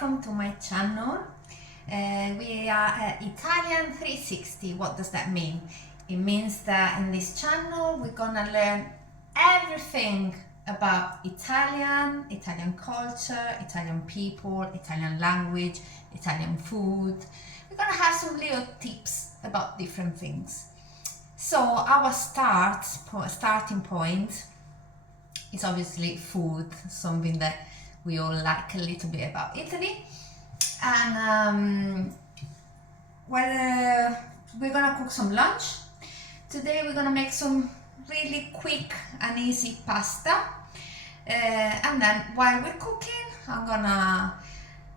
welcome to my channel. We are Italian 360. What does that mean? It means that in this channel we're gonna learn everything about Italian culture, Italian people, Italian language, Italian food. We're gonna have some little tips about different things. So our starting point is obviously food, something that we all like a little bit about Italy. And we're gonna cook some lunch. Today we're gonna make some really quick and easy pasta. And then while we're cooking, I'm gonna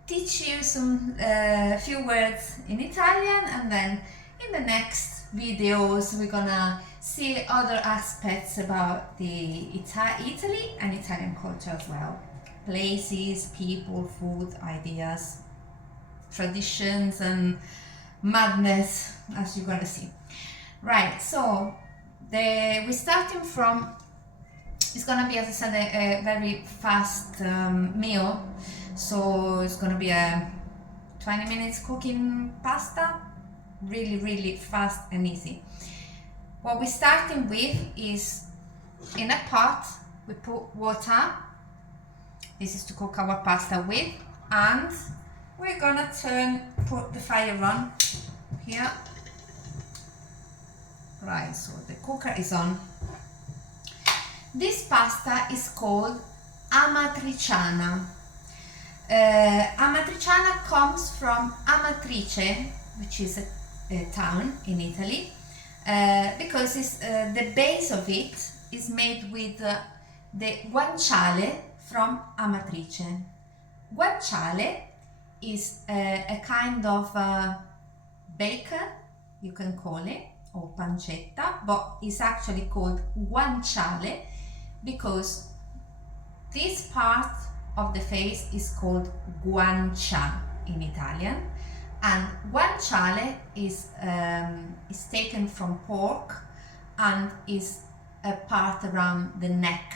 teach you some few words in Italian, and then in the next videos we're gonna see other aspects about the Italy and Italian culture as well. Places, people, food, ideas, traditions, and madness, as you're gonna see. Right, so we're starting from, it's gonna be, as I said, a very fast meal. So it's gonna be a 20 minutes cooking pasta, really fast and easy. What we're starting with is, in a pot we put water. This is to cook our pasta with, and we're gonna put the fire on here. Right, so the cooker is on. This pasta is called amatriciana. Amatriciana comes from Amatrice, which is a town in Italy, because the base of it is made with the guanciale from Amatrice. Guanciale is a kind of bacon, you can call it, or pancetta, but it's actually called guanciale because this part of the face is called guancia in Italian, and guanciale is taken from pork and is a part around the neck.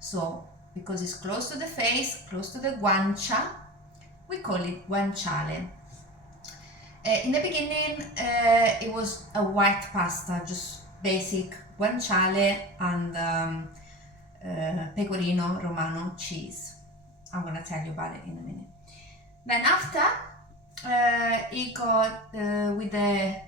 So because it's close to the face, close to the guancia, we call it guanciale. In the beginning it was a white pasta, just basic guanciale and Pecorino Romano cheese. I'm gonna tell you about it in a minute. Then after it got with the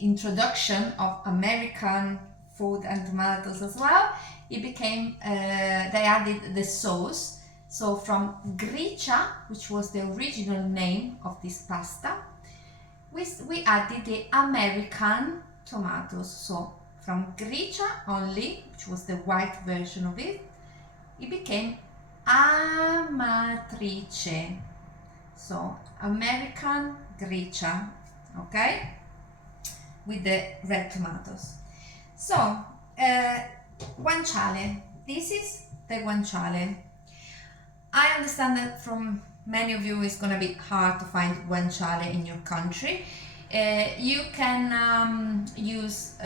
introduction of American food and tomatoes as well, it became they added the sauce. So from gricia, which was the original name of this pasta, we added the American tomatoes. So from gricia only, which was the white version of it, it became amatrice. So American gricia, okay, with the red tomatoes. So guanciale, this is the guanciale. I understand that from many of you it's gonna be hard to find guanciale in your country. You can use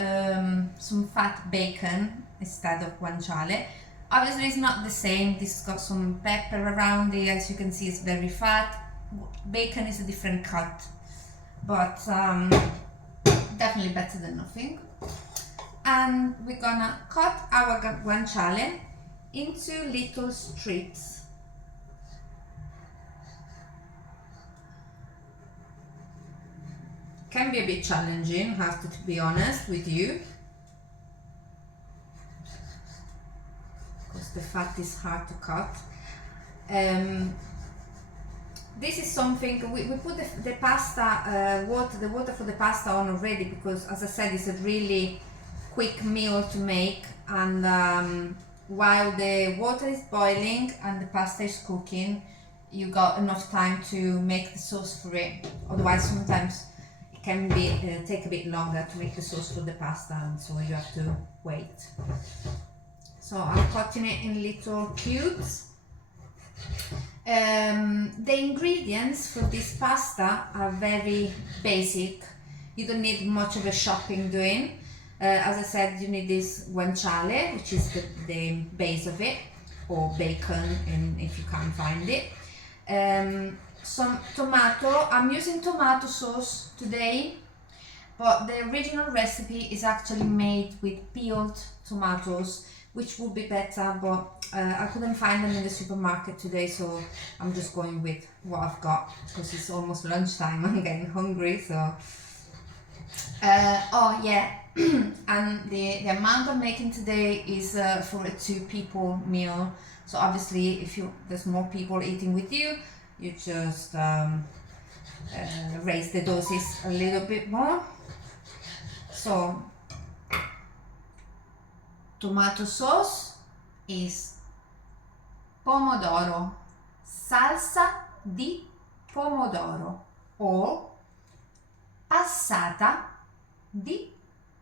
some fat bacon instead of guanciale. Obviously it's not the same. This has got some pepper around it. As you can see, it's very fat. Bacon is a different cut, but definitely better than nothing. And we're gonna cut our guanciale into little strips. Can be a bit challenging, I have to be honest with you, because the fat is hard to cut. This is something we put the pasta the water for the pasta on already, because as I said, it's a really quick meal to make, and while the water is boiling and the pasta is cooking, you got enough time to make the sauce for it. Otherwise sometimes can take a bit longer to make the sauce for the pasta, and so you have to wait. So I'm cutting it in little cubes. The ingredients for this pasta are very basic. You don't need much of a shopping doing. As I said, you need this guanciale, which is the base of it, or bacon if you can't find it. some tomato. I'm using tomato sauce today, but the original recipe is actually made with peeled tomatoes, which would be better, but I couldn't find them in the supermarket today, so I'm just going with what I've got because it's almost lunchtime. I'm getting hungry, so oh yeah. And the amount I'm making today is for a 2 people meal, so obviously if there's more people eating with you, you just raise the doses a little bit more. So tomato sauce is pomodoro, salsa di pomodoro or passata di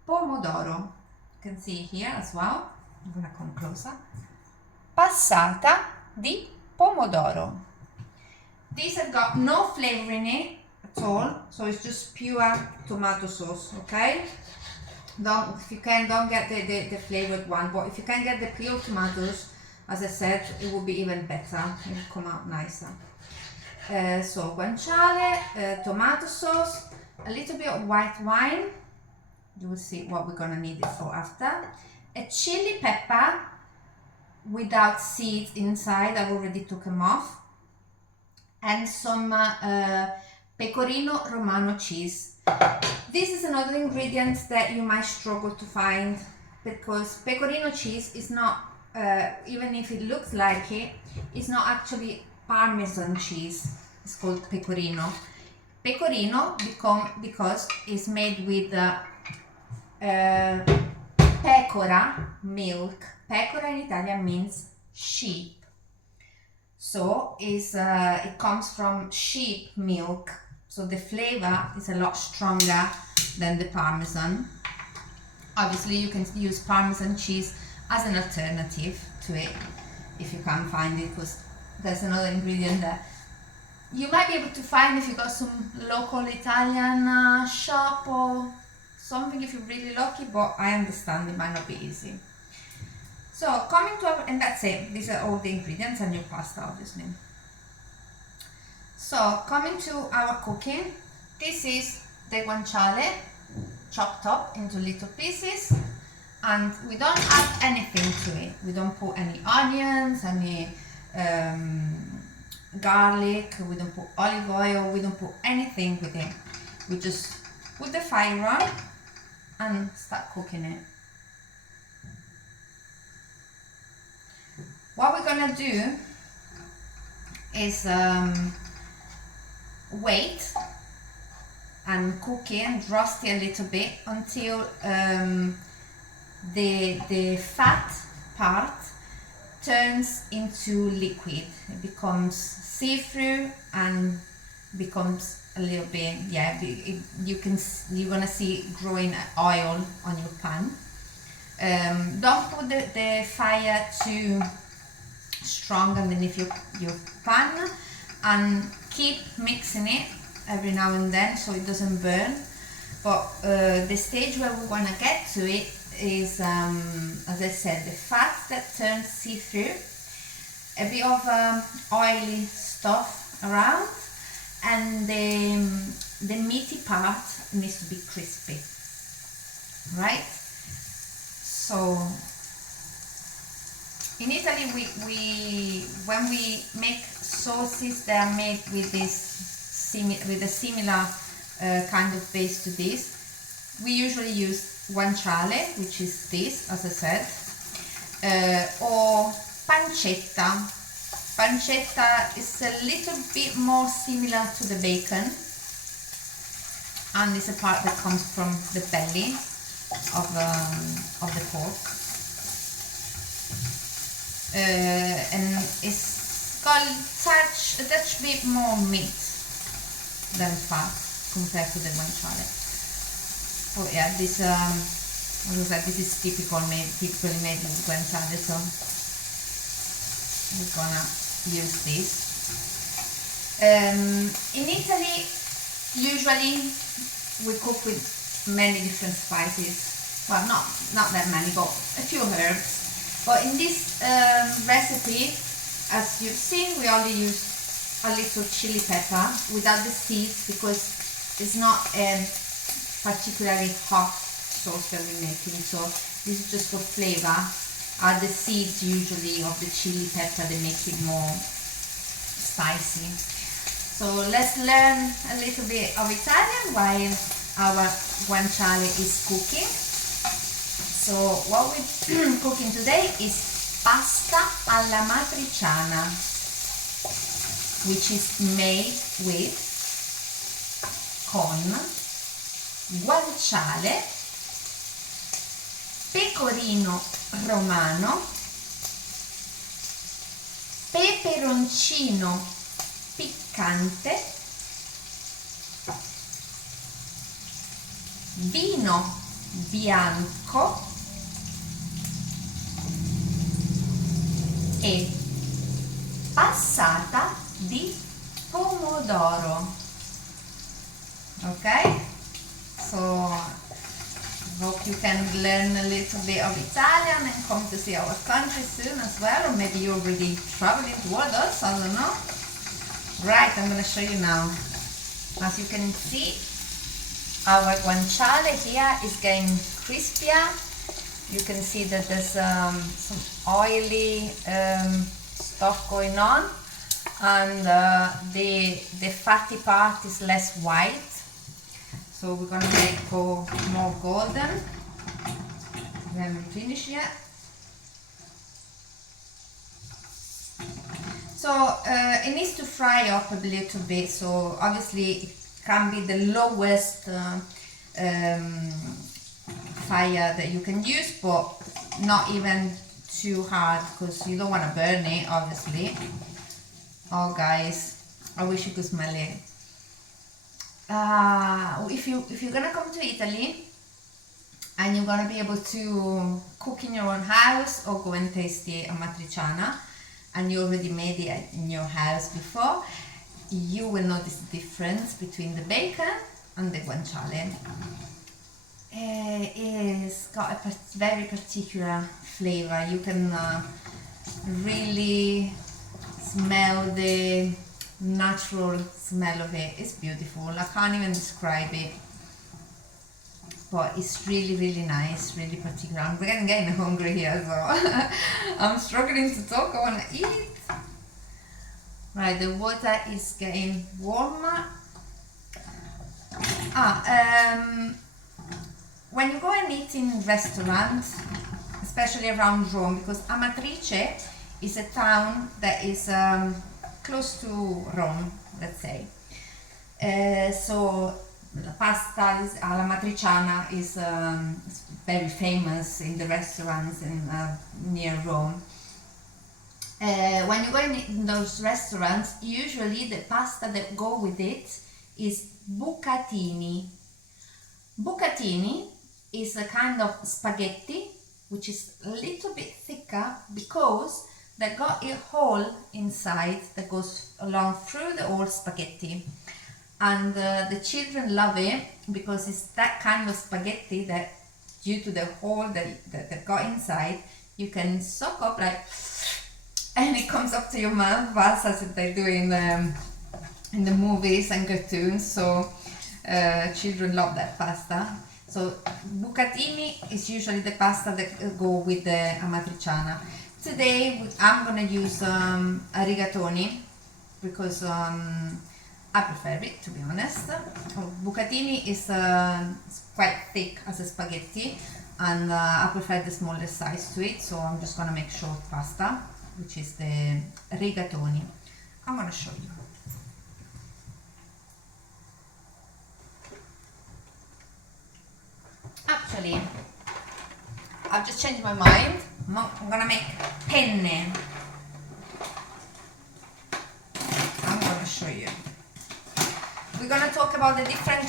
pomodoro. You can see here as well. I'm gonna come closer. Passata di pomodoro. These have got no flavor in it at all, so it's just pure tomato sauce, okay? If you can, don't get the flavored one, but if you can get the pure tomatoes, as I said, it will be even better. It will come out nicer. So guanciale, tomato sauce, a little bit of white wine. You will see what we're gonna need it for after. A chili pepper without seeds inside. I've already took them off. And some Pecorino Romano cheese. This is another ingredient that you might struggle to find because Pecorino cheese is not, even if it looks like it, it's not actually Parmesan cheese. It's called Pecorino. Pecorino because it's made with pecora milk. Pecora in Italian means sheep. So it comes from sheep milk, so the flavor is a lot stronger than the Parmesan. Obviously you can use Parmesan cheese as an alternative to it if you can't find it, because there's another ingredient that you might be able to find if you got some local Italian shop or something if you're really lucky, but I understand it might not be easy. So coming to and that's it. These are all the ingredients and your pasta, obviously. So coming to our cooking, this is the guanciale chopped up into little pieces, and we don't add anything to it. We don't put any onions, any garlic, we don't put olive oil, we don't put anything with it. We just put the fire on and start cooking it. What we're gonna do is wait and cook it and roast it a little bit until the fat part turns into liquid. It becomes see-through and becomes a little bit, yeah, you're gonna see growing oil on your pan. Don't put the fire too strong underneath your pan, and keep mixing it every now and then so it doesn't burn. But the stage where we want to get to it is, as I said, the fat that turns see-through, a bit of oily stuff around, and the meaty part needs to be crispy, right? So in Italy, when we make sauces that are made with a similar kind of base to this, we usually use guanciale, which is this, as I said, or pancetta. Pancetta is a little bit more similar to the bacon, and it's a part that comes from the belly of the pork. And it's got a touch bit more meat than fat compared to the guanciale. Oh yeah, this as I said, this is typically made with guanciale, so we're gonna use this. In Italy, usually we cook with many different spices. Well, not that many, but a few herbs. But in this recipe, as you've seen, we only use a little chili pepper without the seeds because it's not a particularly hot sauce that we're making, so this is just for flavor. The seeds usually of the chili pepper, they make it more spicy. So let's learn a little bit of Italian while our guanciale is cooking. So what we're cooking today is pasta alla matriciana, which is made with con guanciale, pecorino romano, peperoncino piccante, vino bianco e passata di pomodoro. Okay, so hope you can learn a little bit of Italian and come to see our country soon as well, or maybe you're already traveling toward us, I don't know. Right, I'm going to show you now. As you can see, our guanciale here is getting crispier. You can see that there's some oily stuff going on, and the fatty part is less white. So we're gonna make it more golden. We haven't finished yet. So it needs to fry up a little bit. So obviously it can be the lowest fire that you can use, but not even too hard because you don't want to burn it, obviously. Oh guys, I wish you could smell it. If you're gonna come to Italy and you're gonna be able to cook in your own house or go and taste the amatriciana, and you already made it in your house before, you will notice the difference between the bacon and the guanciale. It's got a very particular flavor. You can really smell the natural smell of it. It's beautiful. I can't even describe it, but it's really nice, really particular. I'm getting hungry here, so I'm struggling to talk. I want to eat. Right, the water is getting warmer. When you go and eat in restaurants, especially around Rome, because Amatrice is a town that is close to Rome, let's say. So the pasta alla matriciana is very famous in the restaurants near Rome. When you go in those restaurants, usually the pasta that go with it is bucatini. Bucatini is a kind of spaghetti which is a little bit thicker because they got a hole inside that goes along through the old spaghetti, and the children love it because it's that kind of spaghetti that, due to the hole that they got inside, you can suck up like, and it comes up to your mouth fast as if they do in the movies and cartoons. So children love that pasta. So bucatini is usually the pasta that go with the amatriciana. Today I'm gonna use rigatoni because I prefer it, to be honest. Bucatini is quite thick as a spaghetti, and I prefer the smaller size to it, so I'm just gonna make short pasta, which is the rigatoni. I'm gonna show you. Actually, I've just changed my mind. I'm gonna make penne. I'm gonna show you. We're gonna talk about the different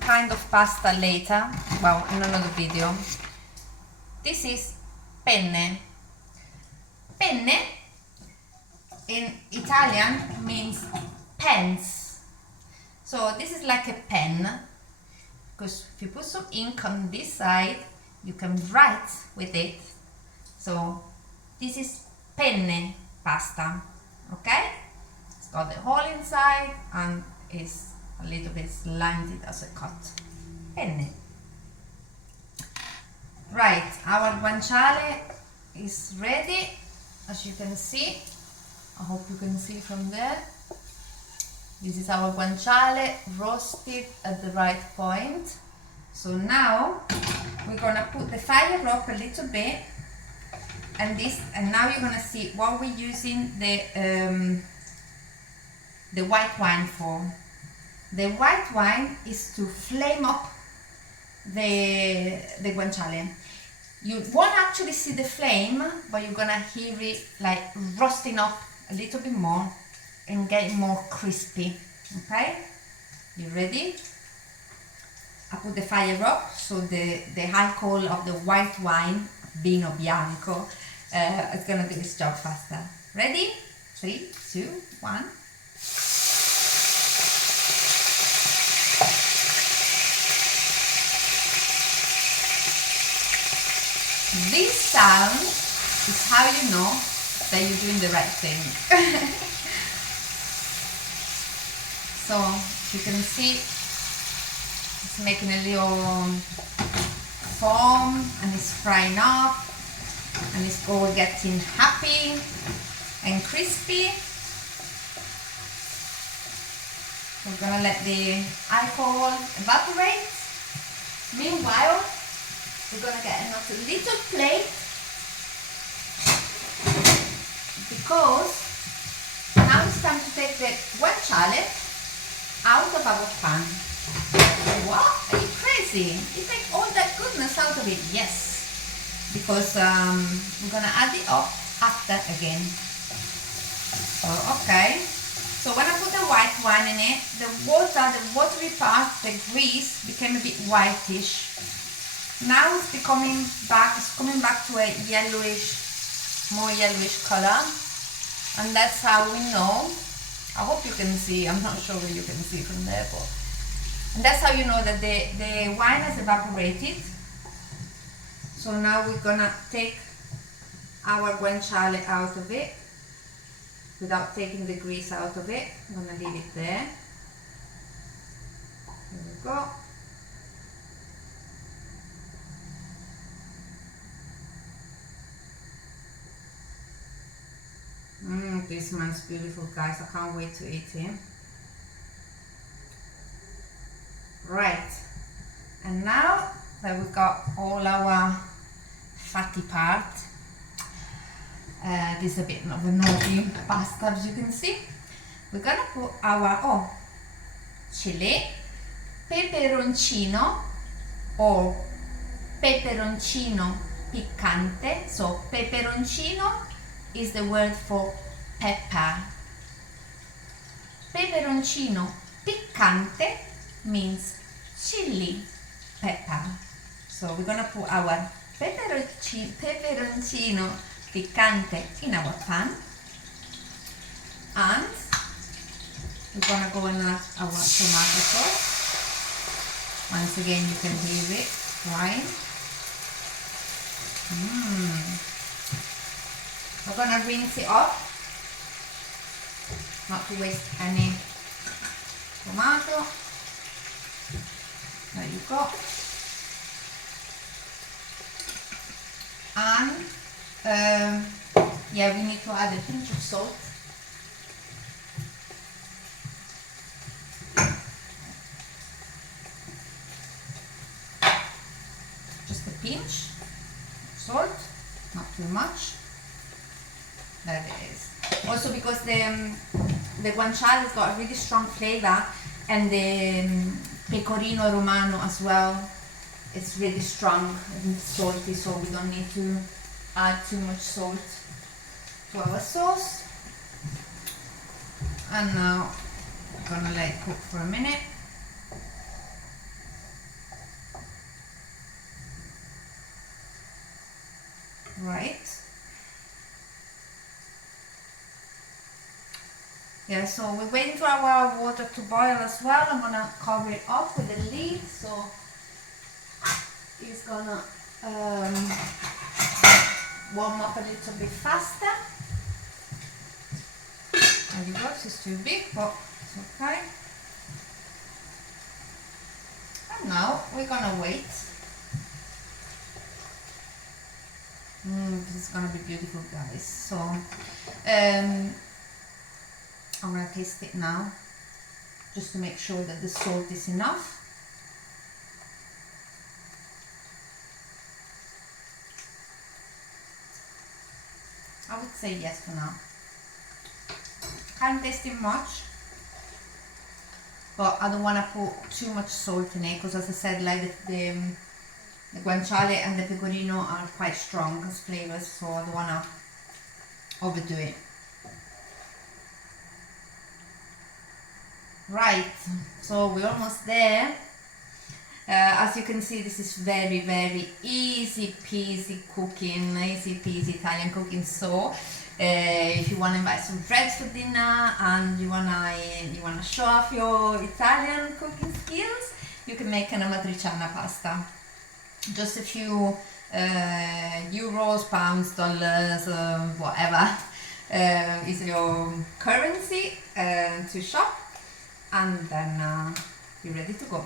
kind of pasta later, well, in another video. This is penne. Penne in Italian means pens. So this is like a pen, because if you put some ink on this side, you can write with it. So this is penne pasta, okay? It's got the hole inside and is a little bit slanted as a cut. Bene. Right, our guanciale is ready, as you can see. I hope you can see from there. This is our guanciale roasted at the right point. So now we're gonna put the fire up a little bit, and now you're gonna see what we're using the white wine for. The white wine is to flame up the guanciale. You won't actually see the flame, but you're gonna hear it like roasting up a little bit more and getting more crispy. Okay, you ready? I put the fire up, so the alcohol of the white wine, vino bianco, is gonna do its job faster. Ready? 3, 2, 1. This sound is how you know that you're doing the right thing. So you can see it's making a little foam and it's frying up and it's all getting happy and crispy. We're gonna let the alcohol evaporate. Meanwhile, we're gonna get another little plate, because now it's time to take the guanciale out of our pan. What? Are you crazy? You take all that goodness out of it? Yes, because we're gonna add it up after again. So, okay. So when I put the white wine in it, the watery part, the grease, became a bit whitish. Now it's coming back to a more yellowish color, and that's how we know. I hope you can see. I'm not sure whether you can see from there, and that's how you know that the wine has evaporated. So now we're gonna take our guanciale out of it without taking the grease out of it. I'm gonna leave it there. Here we go. This smells beautiful, guys. I can't wait to eat it. Right, and now that we've got all our fatty part, this is a bit of a naughty pasta, as you can see. We're gonna put our chili, peperoncino or peperoncino piccante. So peperoncino is the word for pepper. Peperoncino piccante means chili pepper. So we're gonna put our peperoncino piccante in our pan, and we're gonna go and add our tomato sauce. Once again, you can hear it frying. We're gonna rinse it off, not to waste any tomato. There you go. And yeah, we need to add a pinch of salt. Just a pinch of salt, not too much. There it is. Also because the guanciale has got a really strong flavor, and the Pecorino Romano as well. It's really strong and salty, so we don't need to add too much salt to our sauce. And now I'm gonna let it cook for a minute. Right. Yeah, so we're waiting for our water to boil as well. I'm gonna cover it up with a lid, so it's gonna warm up a little bit faster. as it was, it's too big, but it's okay. And now we're gonna wait. This is gonna be beautiful, guys. So I'm gonna taste it now, just to make sure that the salt is enough. I would say yes for now. Can't taste it much, but I don't want to put too much salt in it, because as I said, like the guanciale and the pecorino are quite strong as flavors, so I don't want to overdo it. Right, so we're almost there. As you can see, this is very, very easy peasy cooking, easy peasy Italian cooking. So if you want to invite some friends for dinner and you wanna show off your Italian cooking skills, you can make an amatriciana pasta. Just a few euros, pounds, dollars, whatever is your currency to shop, and then you're ready to go.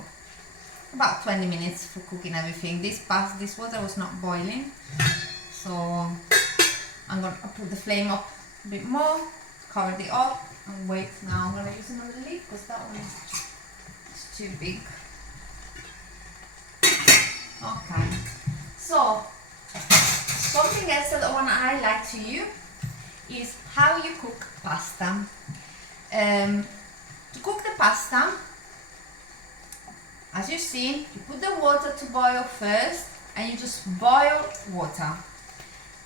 About 20 minutes for cooking everything. This water was not boiling, so I'm gonna put the flame up a bit more, cover it up, and wait. Now I'm gonna use another lid because that one is too big. Okay, so something else that I want to highlight to you is how you cook pasta. To cook the pasta, as you see, you put the water to boil first, and you just boil water.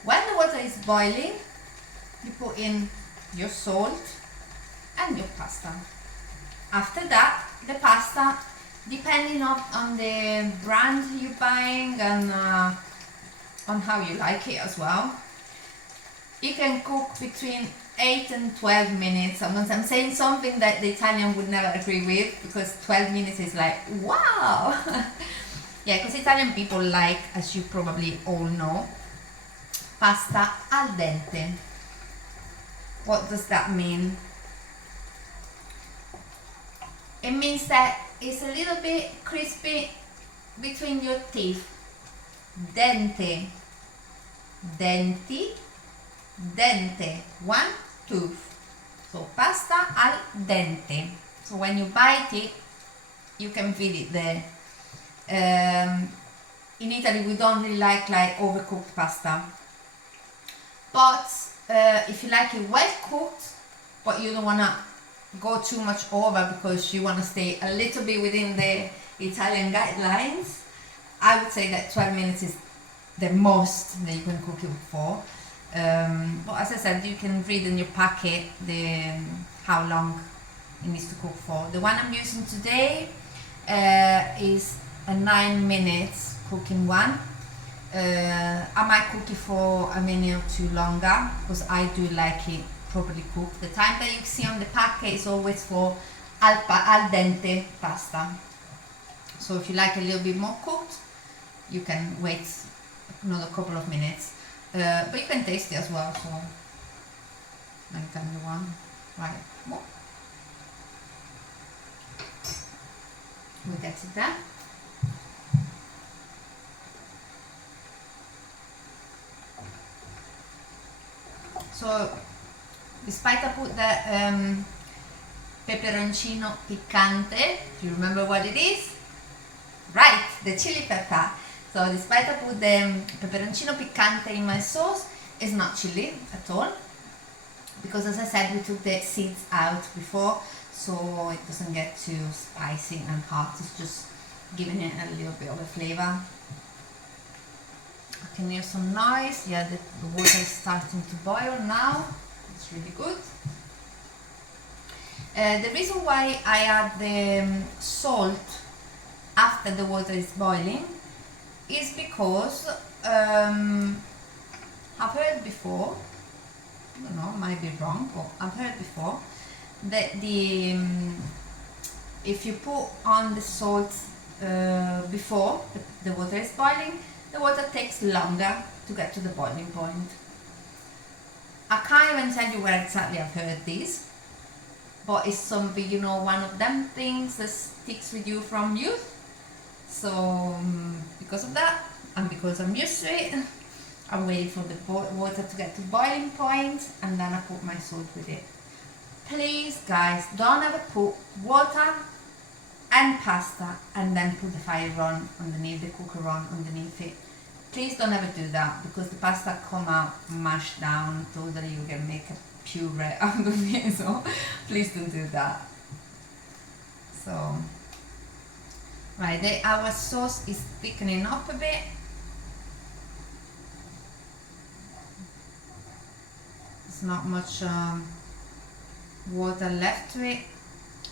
When the water is boiling, you put in your salt and your pasta. After that, the pasta, depending on the brand you're buying and on how you like it as well, you can cook between 8 and 12 minutes. I'm saying something that the Italian would never agree with, because 12 minutes is like, wow! Yeah, because Italian people like, as you probably all know, pasta al dente. What does that mean? It means that it's a little bit crispy between your teeth. Dente. Denti. Dente. One tooth. So pasta al dente. So when you bite it, you can feel it there. In Italy, we don't really like overcooked pasta. But if you like it well cooked, but you don't want to go too much over because you want to stay a little bit within the Italian guidelines, I would say that 12 minutes is the most that you can cook it for. But as I said, you can read in your packet how long it needs to cook for. The one I'm using today is a 9 minutes cooking one. I might cook it for a minute or two longer because I do like it properly cooked. The time that you see on the packet is always for al dente pasta. So if you like a little bit more cooked, you can wait another couple of minutes. But you can taste it as well, so anytime you want. Right, more. We get it there. So, despite I put the peperoncino piccante, do you remember what it is? Right, the chili pepper. So despite I put the peperoncino piccante in my sauce, it's not chili at all, because as I said, we took the seeds out before, so it doesn't get too spicy and hot. It's just giving it a little bit of a flavor. I can hear some noise. Yeah, the water is starting to boil now. It's really good. The reason why I add the salt after the water is boiling is because I've heard before, I don't know, might be wrong, but I've heard before that if you put on the salt before the water is boiling, the water takes longer to get to the boiling point. I can't even tell you where exactly I've heard this, but it's something, you know, one of them things that sticks with you from youth. So because of that, and because I'm used to it, I'm waiting for the water to get to boiling point, and then I put my salt with it. Please guys, don't ever put water and pasta and then put the fire on underneath, the cooker on underneath it. Please don't ever do that, because the pasta come out mashed down totally. You can make a puree out of it, so please don't do that. So right, our sauce is thickening up a bit. There's not much water left to it,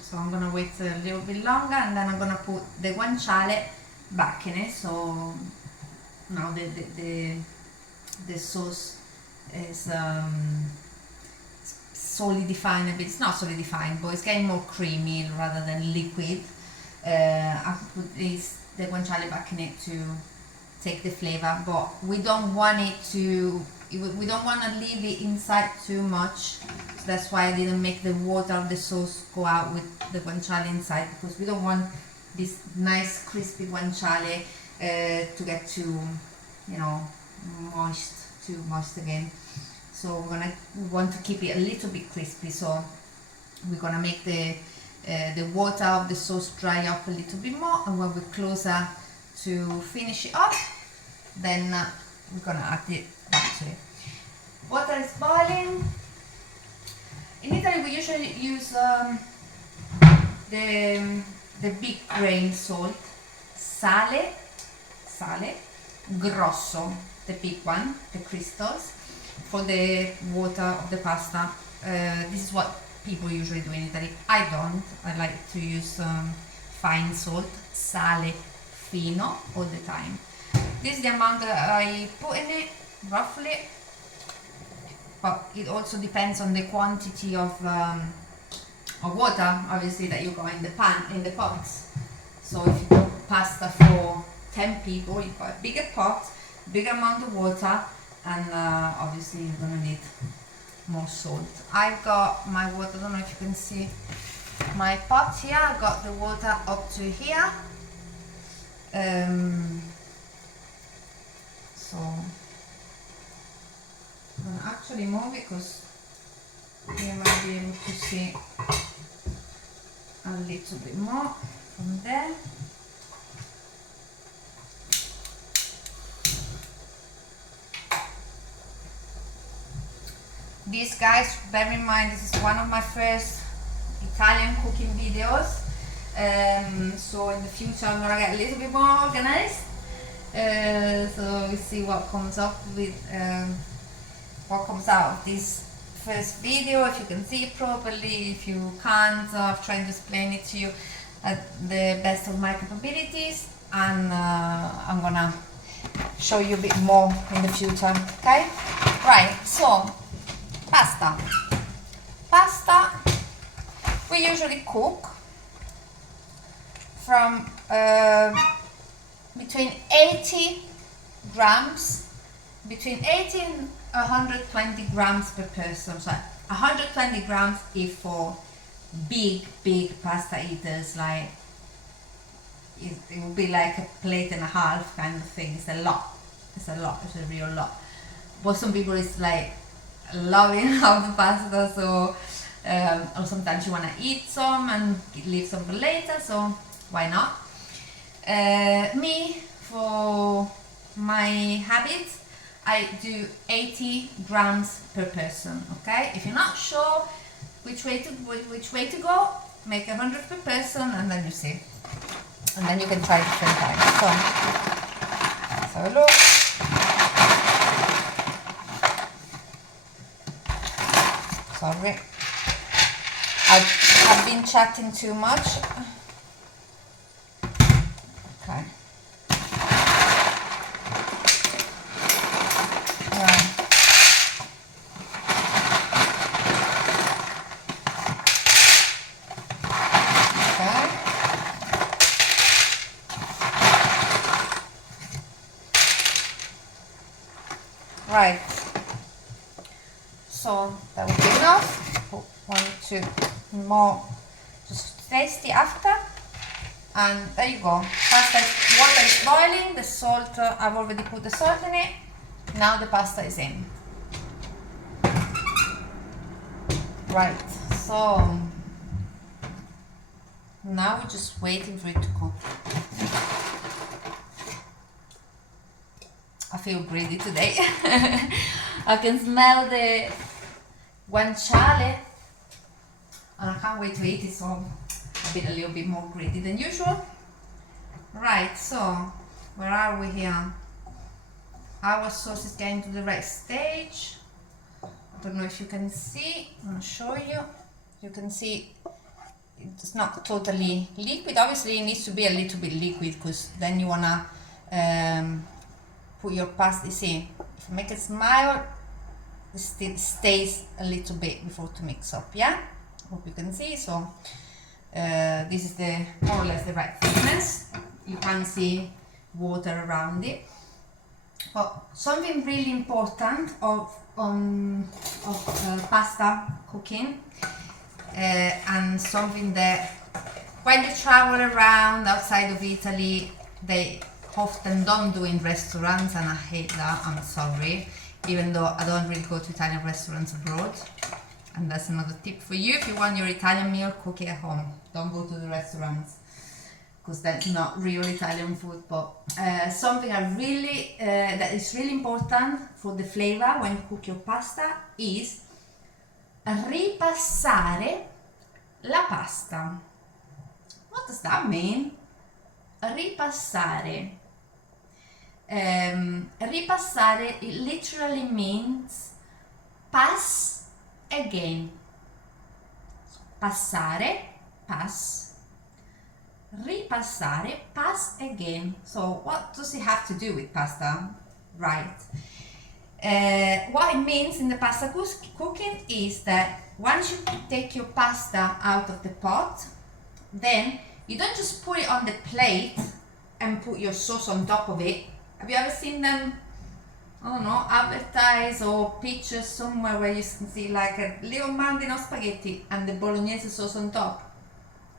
so I'm gonna wait a little bit longer, and then I'm gonna put the guanciale back in it. So now the sauce is solidifying a bit. It's not solidifying, but it's getting more creamy rather than liquid. I put the guanciale back in it to take the flavor, but we don't want it to, we don't want to leave it inside too much. So that's why I didn't make the water of the sauce go out with the guanciale inside, because we don't want this nice crispy guanciale to get too, you know, too moist again. So we want to keep it a little bit crispy. So we're gonna make the water of the sauce dry up a little bit more, and when we're closer to finish it off, then we're gonna add it back to it. Water is boiling. In Italy we usually use the big grain salt, sale grosso, the big one, the crystals, for the water of the pasta. This is what people usually do in Italy. I don't. I like to use fine salt, sale fino, all the time. This is the amount that I put in it, roughly, but it also depends on the quantity of water, obviously, that you got in the pan, in the pots. So if you cook pasta for 10 people, you've got a bigger pot, bigger amount of water, and obviously you're gonna need more salt. I've got my water, I don't know if you can see my pot here. I got the water up to here. So I'm gonna actually move it, because you might be able to see a little bit more from there. This, guys, bear in mind, this is one of my first Italian cooking videos, so in the future I'm gonna get a little bit more organized. So we see what comes up with, what comes out of this first video, if you can see it properly. If you can't, I've tried to explain it to you at the best of my capabilities, and I'm gonna show you a bit more in the future. Okay, right, so pasta, we usually cook from between 80 and 120 grams per person. So 120 grams if for big pasta eaters, like it would be like a plate and a half kind of thing. It's a lot, it's a real lot. But some people is like loving of the pasta, so or sometimes you want to eat some and leave some for later, so why not? Me, for my habits, I do 80 grams per person. Okay, if you're not sure which way to go, make 100 per person, and then you see, and then you can try different times. So let's have a look. Sorry, I've been chatting too much. Okay. Right. Okay. Right. So that would be enough. put 1 or 2 more, just tasty after. And there you go. Water is boiling, the salt, I've already put the salt in it. Now the pasta is in. Right, so now we're just waiting for it to cook. I feel greedy today. I can smell the guanciale and I can't wait to eat it, so I've been a little bit more greedy than usual. Right, so where are we here? Our sauce is getting to the right stage. I don't know if you can see. I'm going to show you. You can see it's not totally liquid. Obviously it needs to be a little bit liquid because then you want to put your pasta. See, if you make it smile, it still stays a little bit before to mix up. Yeah, hope you can see. So this is the more or less the right thickness. You can see water around it. But something really important of pasta cooking, and something that when you travel around outside of Italy, they often don't do in restaurants, and I hate that, I'm sorry, even though I don't really go to Italian restaurants abroad. And that's another tip for you: if you want your Italian meal, cook it at home, don't go to the restaurants, because that's not real Italian food. But something that is really important for the flavor when you cook your pasta is ripassare la pasta. What does that mean? Ripassare. Ripassare, it literally means pass again. Passare, pass. Ripassare, pass again. So what does it have to do with pasta? Right. What it means in the pasta cooking is that once you take your pasta out of the pot, then you don't just put it on the plate and put your sauce on top of it. Have you ever seen them, I don't know, advertise or pictures somewhere where you can see like a little mandino spaghetti and the bolognese sauce on top?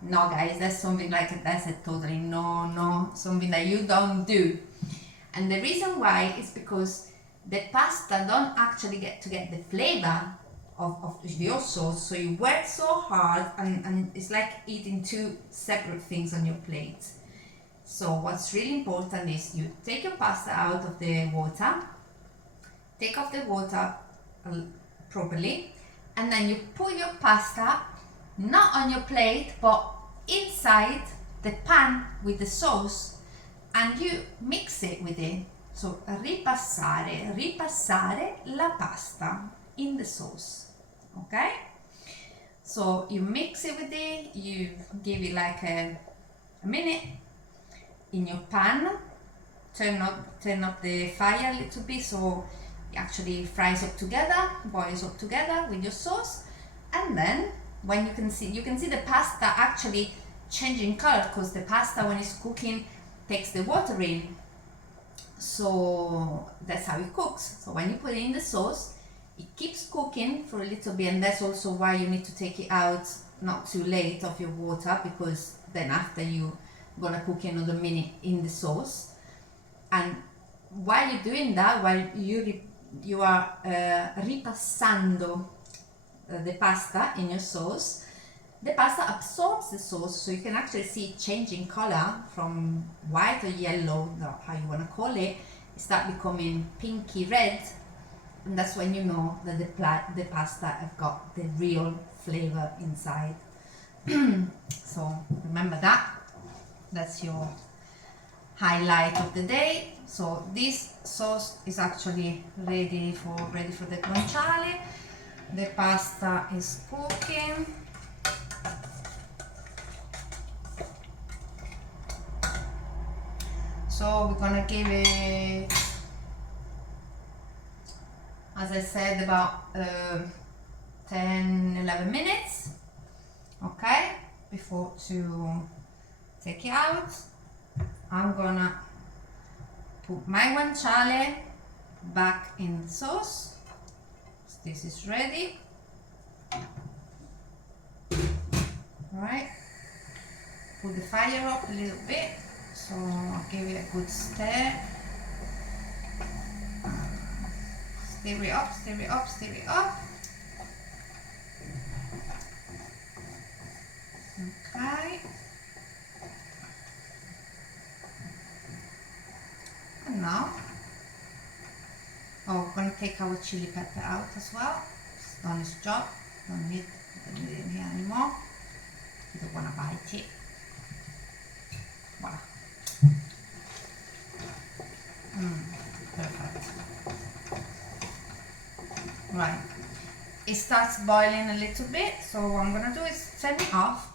No guys, that's something like, that's a totally no, something that you don't do. And the reason why is because the pasta don't actually get the flavor of your sauce, so you work so hard and it's like eating two separate things on your plate. So what's really important is you take your pasta out of the water, take off the water properly, and then you put your pasta not on your plate but inside the pan with the sauce, and you mix it with it. So ripassare la pasta in the sauce. Okay, so you mix it with it, you give it like a minute in your pan, turn up the fire a little bit so it actually fries up together, boils up together with your sauce. And then when you can see the pasta actually changing color, because the pasta when it's cooking takes the water in, so that's how it cooks. So when you put it in the sauce, it keeps cooking for a little bit, and that's also why you need to take it out not too late of your water, because then after you're gonna cook another minute in the sauce. And while you're doing that, while you are ripassando the pasta in your sauce, the pasta absorbs the sauce, so you can actually see it changing color from white or yellow, how you want to call it. It start becoming pinky red, and that's when you know that the pasta have got the real flavor inside. So remember that. That's your highlight of the day. So this sauce is actually ready for the guanciale. The pasta is cooking. So we're gonna give it, as I said, about 10-11 minutes, okay, before to take it out. I'm gonna put my guanciale back in the sauce. This is ready. Right, put the fire up a little bit, so I'll give it a good stir. Stir it up, stir it up, stir it up. Okay. And now, we're going to take our chili pepper out as well. It's done its job. Don't need it in here anymore. You don't want to bite it. Voila. Perfect. Right. It starts boiling a little bit, so what I'm going to do is turn it off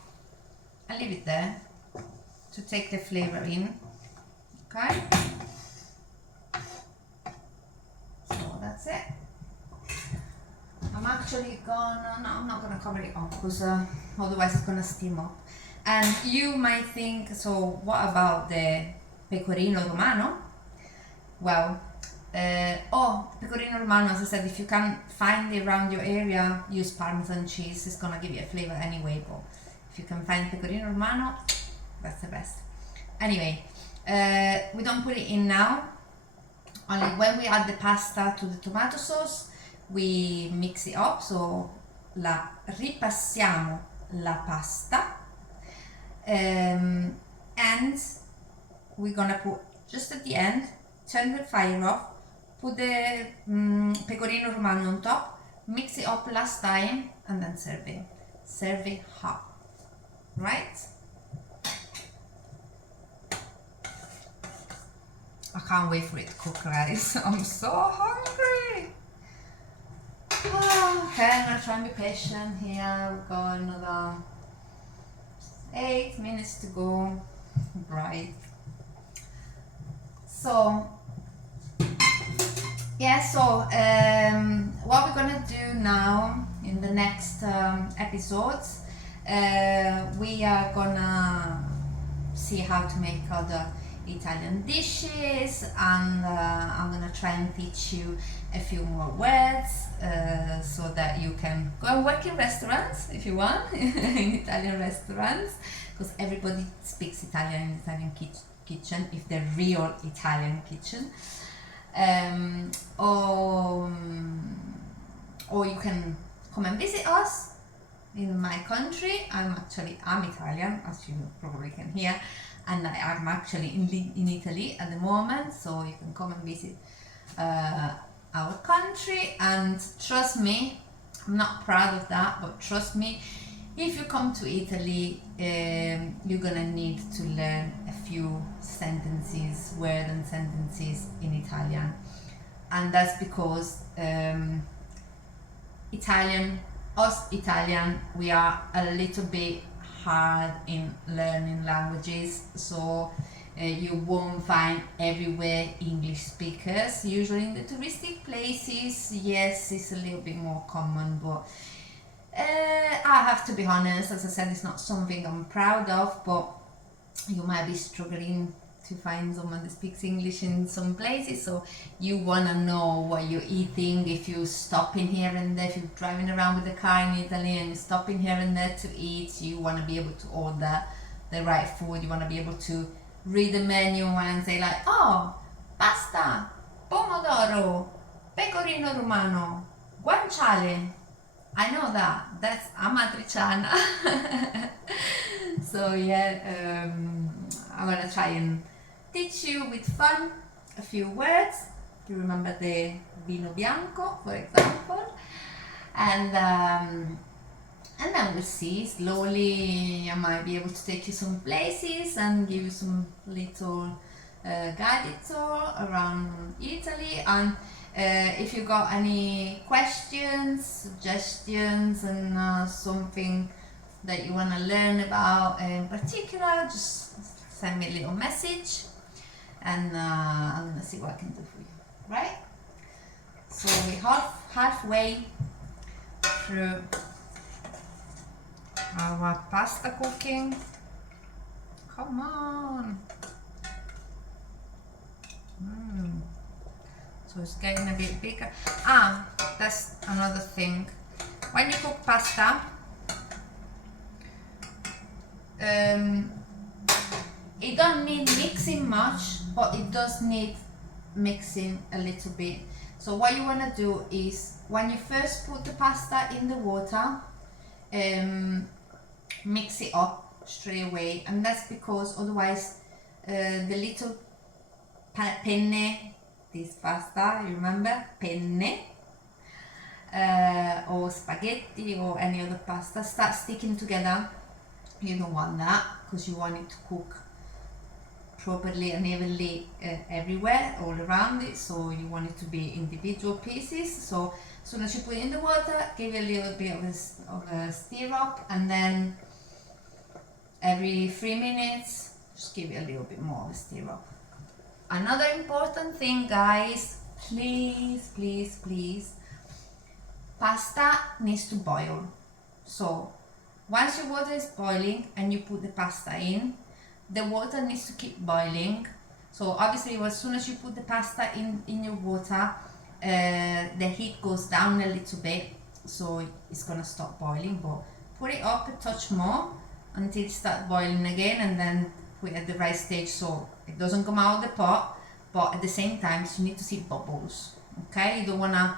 and leave it there to take the flavor in. Okay? So that's it. I'm actually gonna, no, I'm not gonna cover it up because otherwise it's gonna steam up. And you might think, so what about the Pecorino Romano? Well, Pecorino Romano, as I said, if you can find it around your area, use Parmesan cheese. It's gonna give you a flavor anyway, but if you can find Pecorino Romano, that's the best. Anyway, we don't put it in now. Only when we add the pasta to the tomato sauce, we mix it up. So ripassiamo la pasta, and we're gonna put just at the end, turn the fire off, put the Pecorino Romano on top, mix it up last time, and then serve it. Serve it hot, right? I can't wait for it to cook, guys. I'm so hungry. Okay, I'm gonna try and be patient here. We've got another 8 minutes to go. Right. So, yeah, so what we're gonna do now in the next episodes, we are gonna see how to make other Italian dishes, and I'm gonna try and teach you a few more words so that you can go and work in restaurants if you want, in Italian restaurants, because everybody speaks Italian in the Italian kitchen, if they're real Italian kitchen. Or you can come and visit us in my country. I'm Italian, as you probably can hear, and I'm actually in Italy at the moment, so you can come and visit our country. And trust me, I'm not proud of that, but trust me, if you come to Italy, you're gonna need to learn a few sentences, words and sentences in Italian, and that's because us Italian, we are a little bit hard in learning languages, so you won't find everywhere English speakers. Usually in the touristic places, yes, it's a little bit more common, but I have to be honest, as I said, it's not something I'm proud of, but you might be struggling to find someone that speaks English in some places, so you want to know what you're eating. If you're stopping here and there, if you're driving around with the car in Italy and you're stopping here and there to eat, you want to be able to order the right food. You want to be able to read the menu and say like, oh, pasta, pomodoro, pecorino romano, guanciale. I know that. That's amatriciana. So yeah, I'm gonna try and teach you with fun a few words. You remember the vino bianco, for example, and then we'll see. Slowly, I might be able to take you some places and give you some little guided tour around Italy. And if you got any questions, suggestions, and something that you want to learn about in particular, just send me a little message, and I'm gonna see what I can do for you. Right? So we're halfway through our pasta cooking. Come on. So it's getting a bit bigger. That's another thing. When you cook pasta, Um, it don't need mixing much, but it does need mixing a little bit. So what you want to do is, when you first put the pasta in the water, mix it up straight away, and that's because otherwise the little penne, this pasta, you remember, penne, or spaghetti or any other pasta, start sticking together. You don't want that, because you want it to cook properly and evenly everywhere, all around it. So you want it to be individual pieces. So as soon as you put it in the water, give it a little bit of a stir up, and then every 3 minutes just give it a little bit more of a stir up. Another important thing, guys, please, please, please, pasta needs to boil. So once your water is boiling and you put the pasta in, the water needs to keep boiling. So obviously as soon as you put the pasta in your water, the heat goes down a little bit, so it's gonna stop boiling, but put it up a touch more until it starts boiling again, and then put it at the right stage so it doesn't come out of the pot, but at the same time you need to see bubbles. Okay, you don't wanna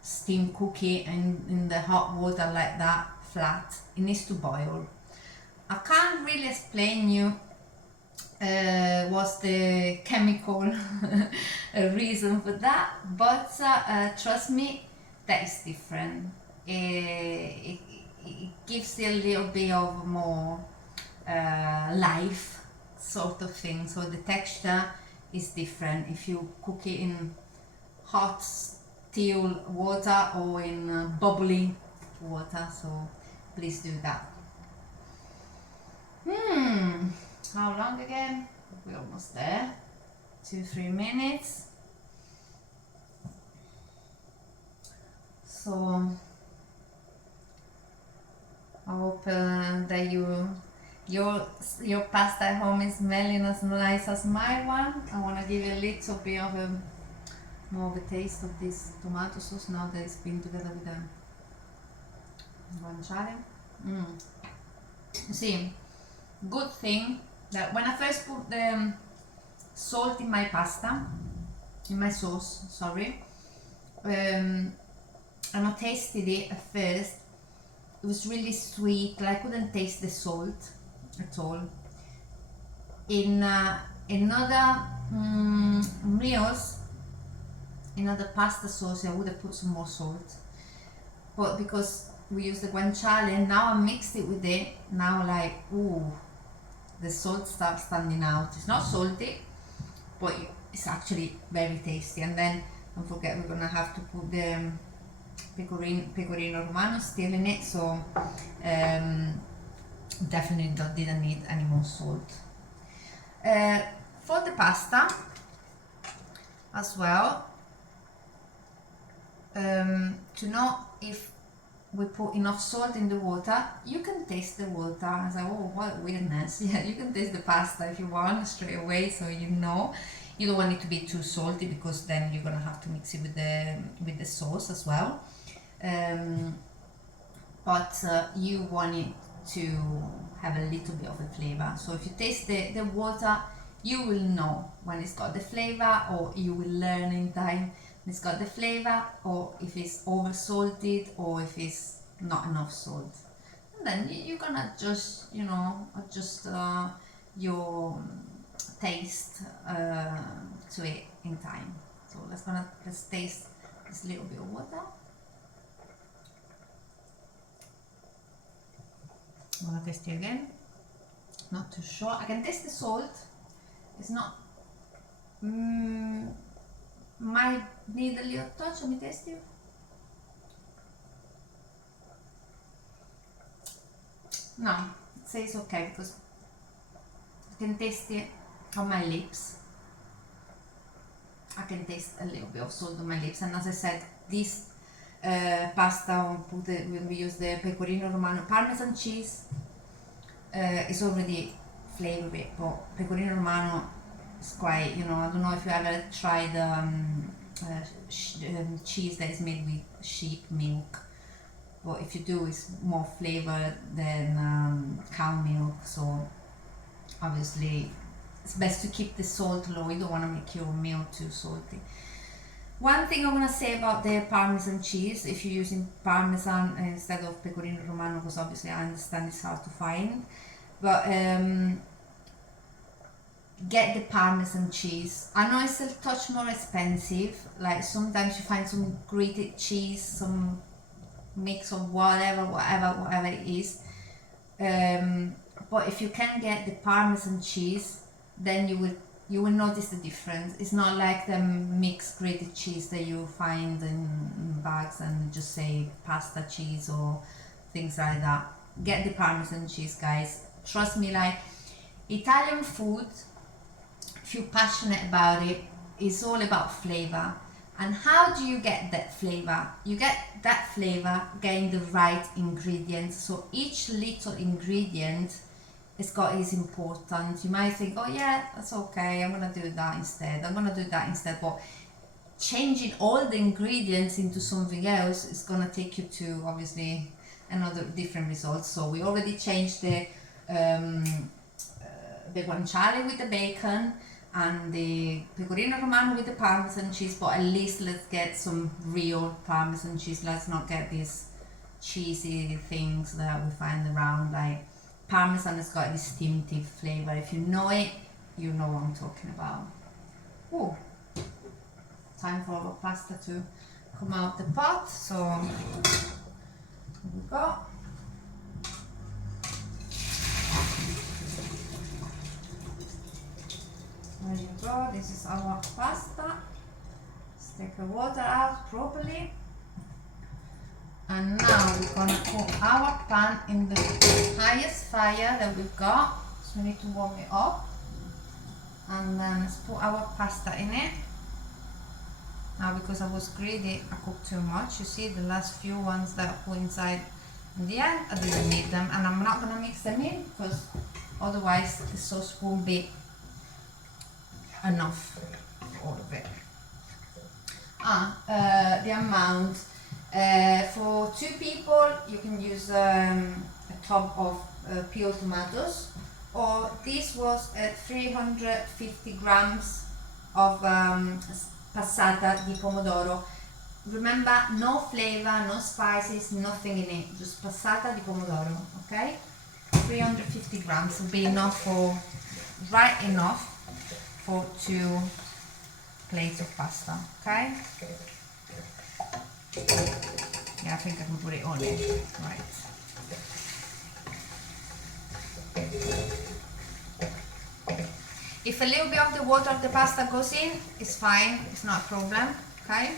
steam cook it in the hot water like that flat. It needs to boil. I can't really explain you what's the chemical reason for that, but trust me, that is different. It gives it a little bit of more life sort of thing, so the texture is different if you cook it in hot still water or in bubbly water, so please do that. How long again? We're almost there. 2-3 minutes. So I hope that your pasta at home is smelling as nice as my one. I want to give you a little bit of more of a taste of this tomato sauce now that it's been together with the guanciale. You see, good thing that when I first put the salt in my pasta, in my sauce, sorry, and I tasted it at first, it was really sweet, but I couldn't taste the salt at all. In other meals, in other pasta sauce, I would have put some more salt, but because we use the guanciale, now I mixed it with it, now like, ooh, the salt starts standing out. It's not salty, but it's actually very tasty. And then don't forget, we're gonna have to put the Pecorino Romano still in it, so definitely didn't need any more salt. For the pasta as well, to know if we put enough salt in the water, you can taste the water. I was like, oh, what weirdness. Yeah, you can taste the pasta if you want straight away, so you know. You don't want it to be too salty, because then you're gonna have to mix it with the sauce as well. But you want it to have a little bit of a flavor. So if you taste the water, you will know when it's got the flavor, or you will learn in time it's got the flavor, or if it's over salted, or if it's not enough salt. And then you're gonna adjust, adjust your taste to it in time. So let's taste this little bit of water. I'm gonna taste it again. Not too sure. I can taste the salt. It's not. Might need a little touch. Let me taste it. No, it says okay, because I can taste it on my lips. I can taste a little bit of salt on my lips, and as I said, this pasta when we use the Pecorino Romano Parmesan cheese is already flavored, but Pecorino Romano is quite, I don't know if you ever tried cheese that is made with sheep milk. but if you do, it's more flavor than cow milk, so obviously it's best to keep the salt low. You don't want to make your meal too salty. One thing I want to say about the Parmesan cheese, if you're using Parmesan instead of Pecorino Romano, because obviously I understand it's hard to find, but get the Parmesan cheese. I know it's a touch more expensive, like sometimes you find some grated cheese, some mix of whatever it is, but if you can get the Parmesan cheese, then you will notice the difference. It's not like the mixed grated cheese that you find in bags and just say pasta cheese or things like that. Get the Parmesan cheese, guys. Trust me, like Italian food, if you're passionate about it, it's all about flavor. And how do you get that flavor? You get that flavor getting the right ingredients. So each little ingredient it's got is important. You might think, oh yeah, that's okay, I'm gonna do that instead, but changing all the ingredients into something else is gonna take you to obviously another different result. So we already changed the guanciale with the bacon and the Pecorino Romano with the Parmesan cheese, but at least let's get some real Parmesan cheese. Let's not get these cheesy things that we find around. Like Parmesan has got a distinctive flavor. If you know it, you know what I'm talking about. Oh, time for our pasta to come out the pot. So here we go. There you go, this is our pasta. Let's take the water out properly. And now we're gonna put our pan in the highest fire that we've got. So we need to warm it up. And then let's put our pasta in it. Now because I was greedy, I cooked too much. You see the last few ones that I put inside in the end, I didn't need them. And I'm not gonna mix them in because otherwise the sauce won't be enough for all of it. The amount for 2 people you can use a tub of peeled tomatoes, or this was 350 grams of passata di pomodoro. Remember, no flavor, no spices, nothing in it, just passata di pomodoro, okay? 350 grams will be enough right enough for 2 plates of pasta, okay? Yeah, I think I can put it on it, right. If a little bit of the water of the pasta goes in, it's fine, it's not a problem, okay?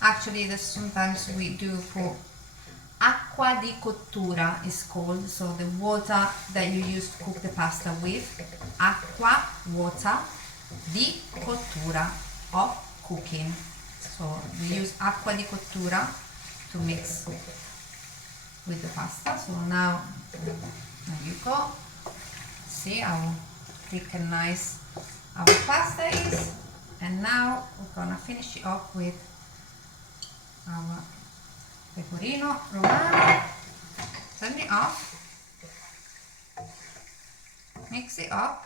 Actually, sometimes we do put acqua di cottura is called, so the water that you use to cook the pasta with, acqua, water, di cottura, of cooking. So we use acqua di cottura to mix with the pasta. So now, there you go. See how thick and nice our pasta is. And now we're gonna finish it off with our Pecorino Romano. Turn it off. Mix it up.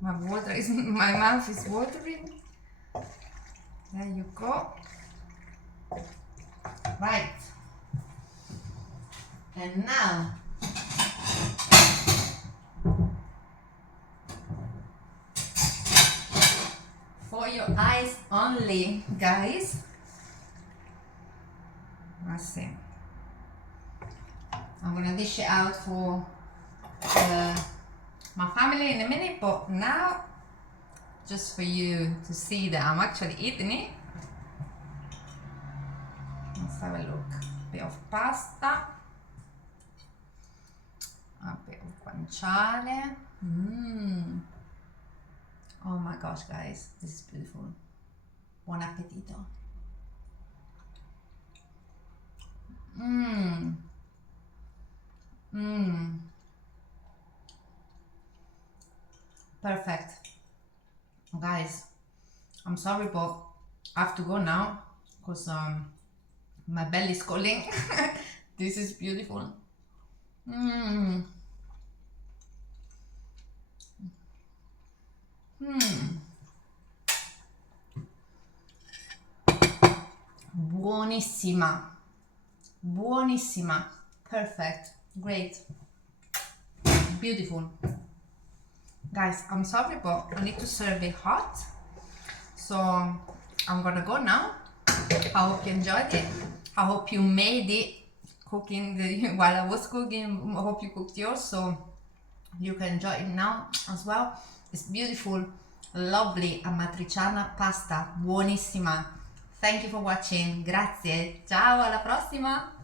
My mouth is watering. There you go. Right. And now for your eyes only, guys. Let's see. I'm gonna dish it out for my family in a minute, but now just for you to see that I'm actually eating it. Let's have a look. A bit of pasta, a bit of guanciale. Oh my gosh, guys, this is beautiful. Buon appetito. Perfect. Guys, I'm sorry, but I have to go now because my belly is calling. This is beautiful. Mm. Mm. Buonissima. Buonissima. Perfect. Great. Beautiful. Guys, I'm sorry, but I need to serve it hot. So I'm gonna go now. I hope you enjoyed it. I hope you made it cooking while I was cooking. I hope you cooked yours so you can enjoy it now as well. It's beautiful, lovely amatriciana pasta, buonissima. Thank you for watching. Grazie. Ciao, alla prossima.